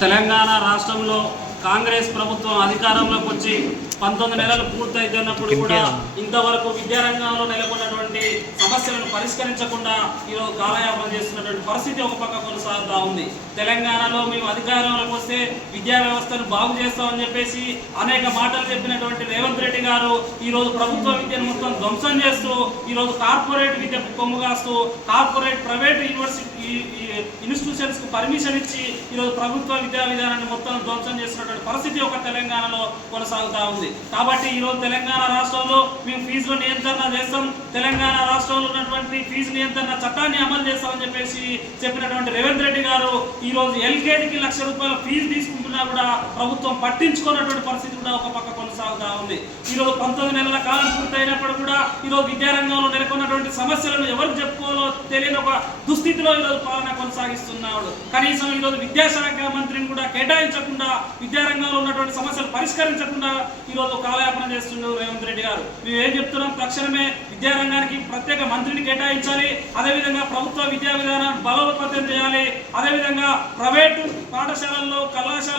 తెలంగాణ రాష్ట్రంలో కాంగ్రెస్ ప్రభుత్వం అధికారంలోకి వచ్చి పంతొమ్మిది నెలలు పూర్తయితున్నప్పుడు కూడా ఇంతవరకు విద్యారంగంలో నెలకొన్నటువంటి సమస్యలను పరిష్కరించకుండా ఈరోజు కాలయాపన చేస్తున్నటువంటి పరిస్థితి ఒక పక్క కొనసాగుతూ ఉంది. తెలంగాణలో మేము అధికారంలోకి వస్తే విద్యా వ్యవస్థను బాగు చేస్తామని చెప్పేసి అనేక మాటలు చెప్పినటువంటి రేవంత్ రెడ్డి గారు ఈరోజు ప్రభుత్వ విద్యను మొత్తం ధ్వంసం చేస్తూ ఈరోజు కార్పొరేట్ విద్యకు కొమ్ము కాస్తూ కార్పొరేట్ ప్రైవేట్ యూనివర్సిటీ ఇన్స్టిట్యూషన్స్కు పర్మిషన్ ఇచ్చి ఈరోజు ప్రభుత్వ విద్యా విధానాన్ని మొత్తం ధ్వంసం చేసినటువంటి పరిస్థితి ఒక తెలంగాణలో కొనసాగుతా ఉంది. కాబట్టి ఈరోజు తెలంగాణ రాష్ట్రంలో మేము ఫీజుల నియంత్రణ చేస్తాం. తెలంగాణ రాష్ట్రంలో ఉన్నటువంటి ఫీజు నియంత్రణ చట్టాన్ని అమలు చేస్తామని చెప్పేసి చెప్పినటువంటి రేవంత్ రెడ్డి గారు ఈ రోజు ఎల్కేజీకి లక్ష రూపాయల ఫీజు ఉన్నా కూడా ప్రభుత్వం పట్టించుకున్నటువంటి పరిస్థితి కూడా ఒక పక్క కొనసాగుతా ఉంది. ఈరోజు పంతొమ్మిది నెలల కాలం పూర్తయినప్పుడు కూడా ఈ రోజు విద్యారంగంలో నెలకొన్నటువంటి సమస్యలను ఎవరు చెప్పుకోవాలో తెలియని ఒక దుస్థితిలో ఈరోజు పాలన కొనసాగిస్తున్నాడు. కనీసం ఈ రోజు విద్యాశాఖ మంత్రిని కూడా కేటాయించకుండా విద్యారంగంలో ఉన్నటువంటి సమస్యలు పరిష్కరించకుండా ఈ రోజు కాలయాపన చేస్తున్నారు రేవంత్ రెడ్డి గారు. మేము ఏం చెప్తున్నాం? తక్షణమే విద్యారంగానికి ప్రత్యేక మంత్రిని కేటాయించాలి. అదేవిధంగా ప్రభుత్వ విద్యా విధానాన్ని బలోపేతం చేయాలి. అదేవిధంగా ప్రైవేటు పాఠశాలల్లో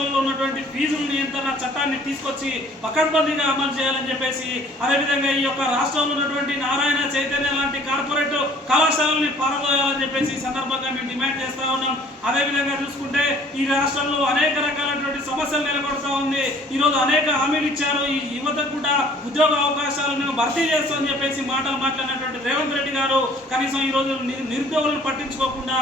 రాష్ట్రంలో ఉన్నటువంటి ఫీజుల నియంత్రణ చట్టాన్ని తీసుకొచ్చి పకడ్బందీగా అమలు చేయాలని చెప్పేసి అదేవిధంగా ఈ యొక్క రాష్ట్రంలో ఉన్నటువంటి నారాయణ చైతన్య లాంటి కార్పొరేట్ కళాశాలని పారదోయాలని చెప్పేసి ఈ సందర్భంగా మేము డిమాండ్ చేస్తా ఉన్నాం. అదేవిధంగా చూసుకుంటే ఈ రాష్ట్రంలో అనేక రకాలైనటువంటి సమస్యలు నెలకొడతా ఉంది. ఈ రోజు అనేక హామీలు ఇచ్చారు. ఈ యువతకు కూడా ఉద్యోగ అవకాశాలను భర్తీ చేస్తామని చెప్పేసి మాటలు మాట్లాడినటువంటి రేవంత్ రెడ్డి గారు కనీసం ఈ రోజు నిరుద్యోగులను పట్టించుకోకుండా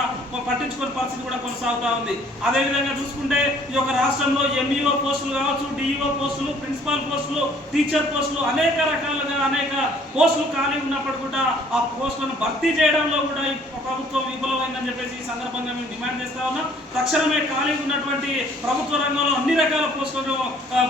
పట్టించుకునే పరిస్థితి కూడా కొనసాగుతా ఉంది. అదేవిధంగా చూసుకుంటే ఈ యొక్క రాష్ట్రంలో ఎంఈఓ పోస్టులు కావచ్చు డిఈఓ పోస్టులు ప్రిన్సిపాల్ పోస్టులు టీచర్ పోస్టులు అనేక రకాలుగా అనేక పోస్టులు ఖాళీ ఉన్నప్పుడు కూడా ఆ పోస్టులను భర్తీ భర్తీ చేయడంలో కూడా ఈ ప్రభుత్వం విఫలమైందని చెప్పేసి ఈ సందర్భంగా మేము డిమాండ్ చేస్తా ఉన్నాం. తక్షణమే ఖాళీ ఉన్నటువంటి ప్రభుత్వ రంగంలో అన్ని రకాల పోస్టులను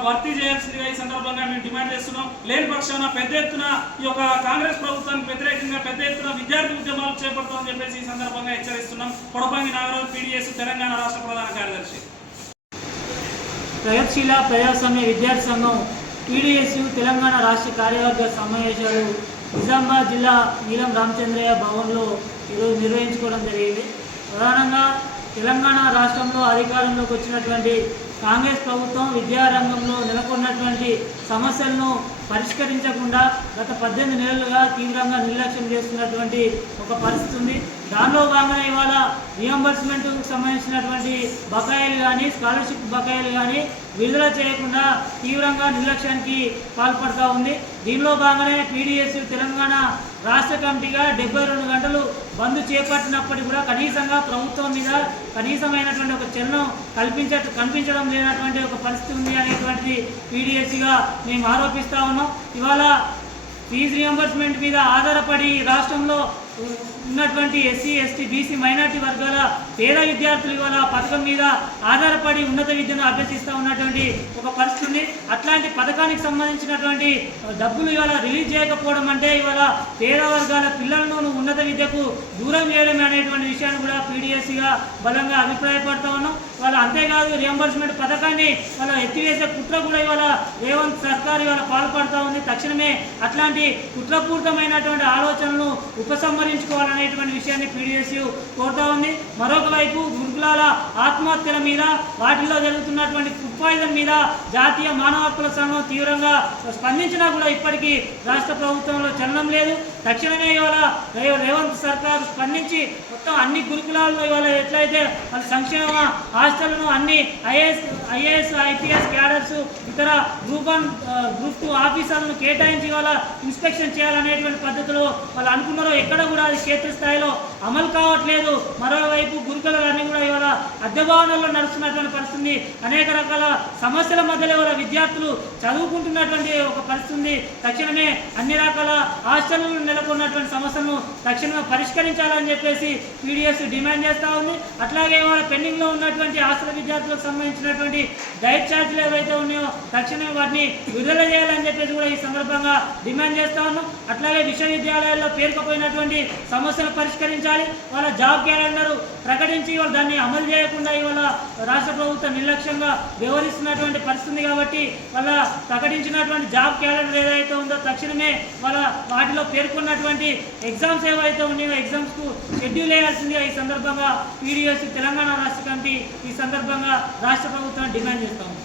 భర్తీ చేయాల్సిందిగా ఈ సందర్భంగా మేము డిమాండ్ చేస్తున్నాం. లేని పక్షాన పెద్ద ఎత్తున ఈ యొక్క కాంగ్రెస్ ప్రభుత్వానికి వ్యతిరేకంగా పెద్ద ఎత్తున విద్యార్థి ఉద్యమాలు చేపడతామని చెప్పేసి ఈ సందర్భంగా హెచ్చరిస్తున్నాం. కొడపంగి నాగరాజు పీడిఎస్ తెలంగాణ రాష్ట్ర ప్రధాన కార్యదర్శి. ప్రగతిశీల ప్రజాస్వామ్య విద్యార్థి సంఘం టీడీఎస్యు తెలంగాణ రాష్ట్ర కార్యవర్గ సమావేశాలు నిజామాబాద్ జిల్లా నీలం రామచంద్రయ్య భవన్లో ఈరోజు నిర్వహించుకోవడం జరిగింది. ప్రధానంగా తెలంగాణ రాష్ట్రంలో అధికారంలోకి వచ్చినటువంటి కాంగ్రెస్ ప్రభుత్వం విద్యారంగంలో నెలకొన్నటువంటి సమస్యలను పరిష్కరించకుండా గత పద్దెనిమిది నెలలుగా తీవ్రంగా నిర్లక్ష్యం చేస్తున్నటువంటి ఒక పరిస్థితి ఉంది. దానిలో భాగంగా ఇవాళ రియంబర్స్మెంట్కు సంబంధించినటువంటి బకాయిలు కానీ స్కాలర్షిప్ బకాయిలు కానీ విడుదల చేయకుండా తీవ్రంగా నిర్లక్ష్యానికి పాల్పడుతూ ఉంది. దీనిలో భాగంగానే పీడిఎస్ తెలంగాణ రాష్ట్ర కమిటీగా డెబ్బై రెండు గంటలు బంద్ చేపట్టినప్పటికీ కూడా కనీసంగా ప్రభుత్వం మీద కనీసమైనటువంటి ఒక చలనం కల్పించ కనిపించడం లేనటువంటి ఒక పరిస్థితి ఉంది అనేటువంటిది పీడిఎస్సిగా మేము ఆరోపిస్తా ఉన్నాం. ఇవాళ ఫీజు రియంబర్స్మెంట్ మీద ఆధారపడి రాష్ట్రంలో ఉన్నటువంటి ఎస్సీ ఎస్టీ బీసీ మైనార్టీ వర్గాల పేద విద్యార్థులు ఇవాళ పథకం మీద ఆధారపడి ఉన్నత విద్యను అభ్యసిస్తూ ఉన్నటువంటి ఒక పరిస్థితి ఉంది. అట్లాంటి పథకానికి సంబంధించినటువంటి డబ్బులు ఇవాళ రిలీజ్ చేయకపోవడం అంటే ఇవాళ పేద వర్గాల పిల్లలను ఉన్నత విద్యకు దూరం చేయడం అనేటువంటి విషయాన్ని కూడా పీడిఎస్సీగా బలంగా అభిప్రాయపడుతూ ఉన్నాం. అంతేకాదు రియంబర్స్మెంట్ పథకాన్ని వాళ్ళ ఎత్తివేసే కుట్ర కూడా ఇవాళ రేవంత్ సర్కార్ ఇవాళ పాల్పడుతూ ఉంది. తక్షణమే అట్లాంటి కుట్రపూరితమైనటువంటి ఆలోచనలు ఉపసంహరించుకోవాలనేటువంటి విషయాన్ని పీడిఎస్యు కోరుతా ఉంది. మరొక వైపు గురుకులాల ఆత్మహత్యల మీద వాటిల్లో జరుగుతున్నటువంటి ఫుడ్ మీద జాతీయ మానవ హక్కుల సంఘం తీవ్రంగా స్పందించినా కూడా ఇప్పటికీ రాష్ట్ర ప్రభుత్వంలో చలనం లేదు. తక్షణమే ఇవాళ రేవంత్ సర్కార్ స్పందించి మొత్తం అన్ని గురుకులాల్లో ఇవాళ ఎట్లయితే వాళ్ళ సంక్షేమ హాస్టళ్ళను అన్ని ఐఏఎస్ ఐఏఎస్ ఐపీఎస్ క్యాడర్స్ ఇతర గ్రూప్ వన్ గ్రూప్ టూ ఆఫీసర్లను కేటాయించి ఇవాళ ఇన్స్పెక్షన్ చేయాలనేటువంటి పద్ధతిలో వాళ్ళు అనుకున్నారో ఎక్కడ కూడా అది క్షేత్రస్థాయిలో అమలు కావట్లేదు. మరోవైపు గురుకులన్నీ కూడా ఇవాళ అద్దె భవనాల్లో నడుస్తున్నటువంటి పరిస్థితి అనేక రకాల సమస్యల మధ్యలో వాళ్ళ విద్యార్థులు చదువుకుంటున్నటువంటి ఒక పరిస్థితి ఉంది తక్షణమే అన్ని రకాల హాస్టల్లో నెలకొన్నటువంటి సమస్యలను తక్షణమే పరిష్కరించాలని చెప్పేసి పీడిఎస్ డిమాండ్ చేస్తూ ఉంది. అట్లాగే వాళ్ళ పెండింగ్లో ఉన్నటువంటి హాస్టల్ విద్యార్థులకు సంబంధించినటువంటి డైట్ ఛార్జీలు ఏవైతే ఉన్నాయో తక్షణమే వాటిని విడుదల చేయాలని చెప్పేసి కూడా ఈ సందర్భంగా డిమాండ్ చేస్తా ఉన్నాం. అట్లాగే విశ్వవిద్యాలయాల్లో పేరుకుపోయినటువంటి సమస్యలు పరిష్కరించాలి. వాళ్ళ జాబ్ క్యాలెండర్ ప్రకటించి వాళ్ళు దాన్ని అమలు చేయకుండా ఇవాళ రాష్ట్ర ప్రభుత్వం నిర్లక్ష్యంగా వ్యవహరిస్తున్నటువంటి పరిస్థితి కాబట్టి వాళ్ళ ప్రకటించినటువంటి జాబ్ క్యాలెండర్ ఏదైతే ఉందో తక్షణమే వాళ్ళ వాటిలో పేర్కొన్నటువంటి ఎగ్జామ్స్ ఏవైతే ఉన్నాయో ఎగ్జామ్స్కు షెడ్యూల్ వేయాల్సిందిగా ఈ సందర్భంగా పీడిఎస్ తెలంగాణ రాష్ట్ర కమిటీ ఈ సందర్భంగా రాష్ట్ర ప్రభుత్వాన్ని డిమాండ్ చేస్తాము